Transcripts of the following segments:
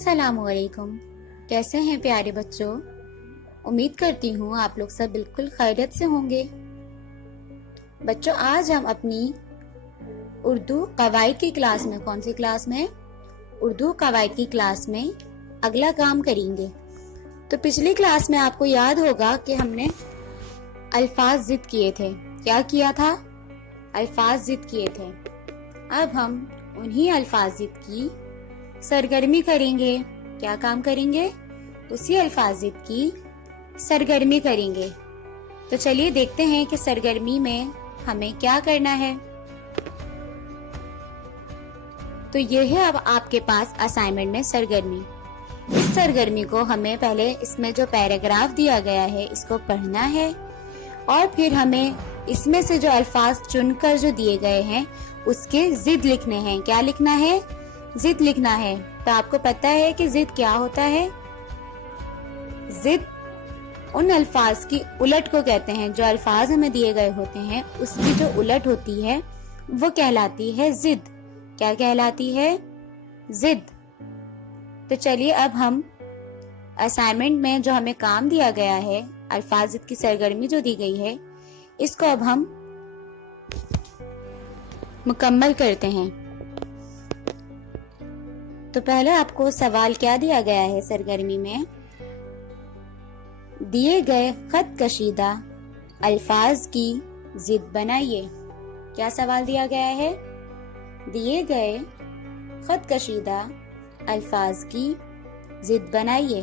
अस्सलाम वालेकुम। कैसे हैं प्यारे बच्चों? उम्मीद करती हूँ आप लोग सब बिल्कुल खैरियत से होंगे। बच्चों, आज हम अपनी उर्दू कवायद की क्लास में, कौन सी क्लास में? उर्दू कवायद की क्लास में अगला काम करेंगे। तो पिछली क्लास में आपको याद होगा कि हमने अल्फाज जिद किए थे। क्या किया था? अल्फाज जिद किए थे। अब हम उन्हीं अल्फाज जिद की सरगर्मी करेंगे। क्या काम करेंगे? उसी अल्फाज जिद की सरगर्मी करेंगे। तो चलिए देखते हैं कि सरगर्मी में हमें क्या करना है। तो ये है अब आपके पास असाइनमेंट में सरगर्मी। इस सरगर्मी को हमें पहले इसमें जो पैराग्राफ दिया गया है इसको पढ़ना है और फिर हमें इसमें से जो अल्फाज चुनकर जो दिए गए हैं उसके जिद लिखने हैं। क्या लिखना है? जिद लिखना है। तो आपको पता है कि जिद क्या होता है? जिद उन अल्फाज की उलट को कहते हैं। जो अल्फाज हमें दिए गए होते हैं उसकी जो उलट होती है वो कहलाती है जिद। क्या कहलाती है? जिद। तो चलिए अब हम असाइनमेंट में जो हमें काम दिया गया है, अल्फाज जिद की सरगर्मी जो दी गई है, इसको अब हम मुकम्मल करते हैं। तो पहले आपको सवाल क्या दिया गया है सरगर्मी में? दिए गए खत कशीदा अल्फाज की जिद बनाइए। क्या सवाल दिया गया है? दिए गए खत कशीदा अल्फाज की जिद बनाइए।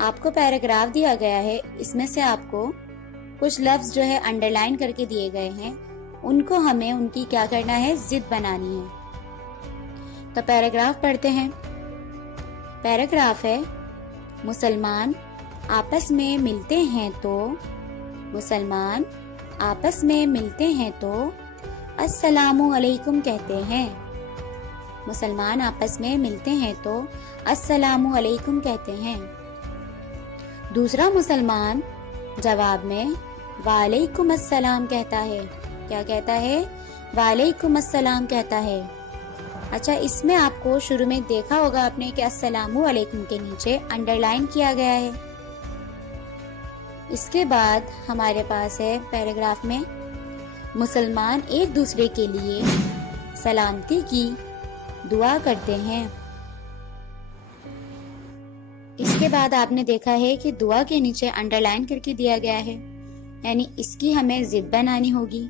आपको पैराग्राफ दिया गया है, इसमें से आपको कुछ लफ्ज जो है अंडरलाइन करके दिए गए हैं, उनको हमें उनकी क्या करना है? जिद बनानी है। तो पैराग्राफ पढ़ते हैं। पैराग्राफ है, मुसलमान आपस में मिलते हैं तो, मुसलमान आपस में मिलते हैं तो अस्सलामु अलैकुम कहते हैं। मुसलमान आपस में मिलते हैं तो अस्सलामु अलैकुम कहते हैं। दूसरा मुसलमान जवाब में वालेकुम अस्सलाम कहता है। क्या कहता है? वालेकुम अस्सलाम कहता है। अच्छा, इसमें आपको शुरू में देखा होगा आपने कि अस्सलामु अलैकुम के नीचे अंडरलाइन किया गया है। इसके बाद हमारे पास है पैराग्राफ में, मुसलमान एक दूसरे के लिए सलामती की दुआ करते हैं। इसके बाद आपने देखा है कि दुआ के नीचे अंडरलाइन करके दिया गया है, यानी इसकी हमें जिद बनानी होगी।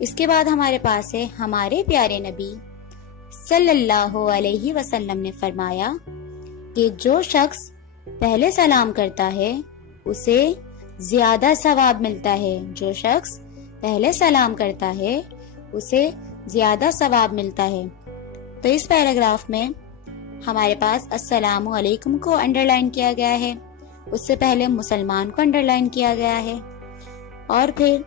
इसके बाद हमारे पास है, हमारे प्यारे नबी सल्लल्लाहु अलैहि वसल्लम ने फरमाया कि जो शख्स पहले सलाम करता है उसे ज्यादा सवाब मिलता है। जो शख्स पहले सलाम करता है उसे ज्यादा सवाब मिलता है। तो इस पैराग्राफ में हमारे पास अस्सलामु अलैकुम को अंडरलाइन किया गया है, उससे पहले मुसलमान को अंडरलाइन किया गया है और फिर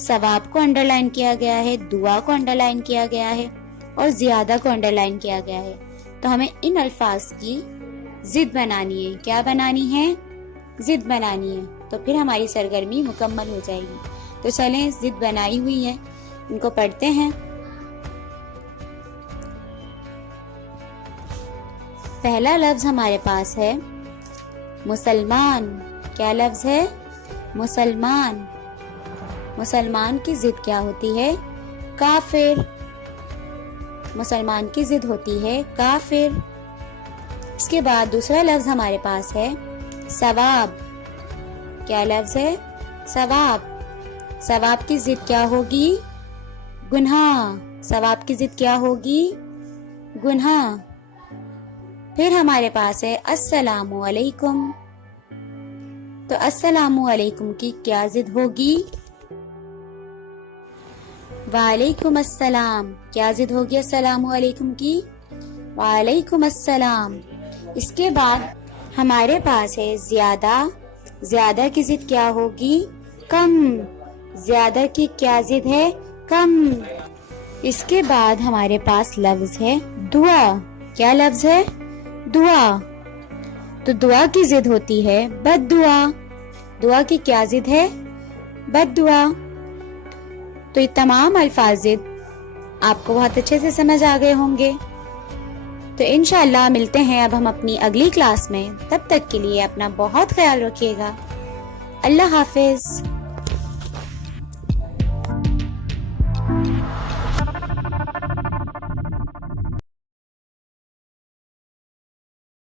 सवाब को अंडरलाइन किया गया है, दुआ को अंडरलाइन किया गया है और ज्यादा को अंडरलाइन किया गया है। तो हमें इन अल्फाज की जिद बनानी है। क्या बनानी है? जिद बनानी है। तो फिर हमारी सरगर्मी मुकम्मल हो जाएगी। तो चलें, जिद बनाई हुई है, इनको पढ़ते हैं। पहला लफ्ज हमारे पास है मुसलमान। क्या लफ्ज है? मुसलमान। मुसलमान की जिद क्या होती है? काफिर। मुसलमान की जिद होती है काफिर। इसके बाद दूसरा लफ्ज हमारे पास है सवाब। क्या लफ्ज है? सवाब। सवाब की जिद क्या होगी? गुनाह। सवाब की जिद क्या होगी? गुनाह। फिर हमारे पास है अस्सलामु अलैकुम। तो अस्सलामु अलैकुम की क्या जिद होगी? वालेकुम अस्सलाम। क्या जिद होगी अस्सलामु अलैकुम की? वालेकुम अस्सलाम। इसके बाद हमारे पास है ज्यादा। ज्यादा की जिद क्या होगी? कम। ज्यादा की क्या जिद है? कम। इसके बाद हमारे पास लफ्ज है दुआ। क्या लफ्ज है? दुआ। तो दुआ की जिद होती है बद्दुआ। दुआ की क्या जिद है? बद्दुआ। तो ये तमाम अल्फाज जिद आपको बहुत अच्छे से समझ आ गए होंगे। تو انشاءاللہ ملتے ہیں اب ہم اپنی اگلی کلاس میں. تب تک کے لیے اپنا بہت خیال رکھیے گا. اللہ حافظ.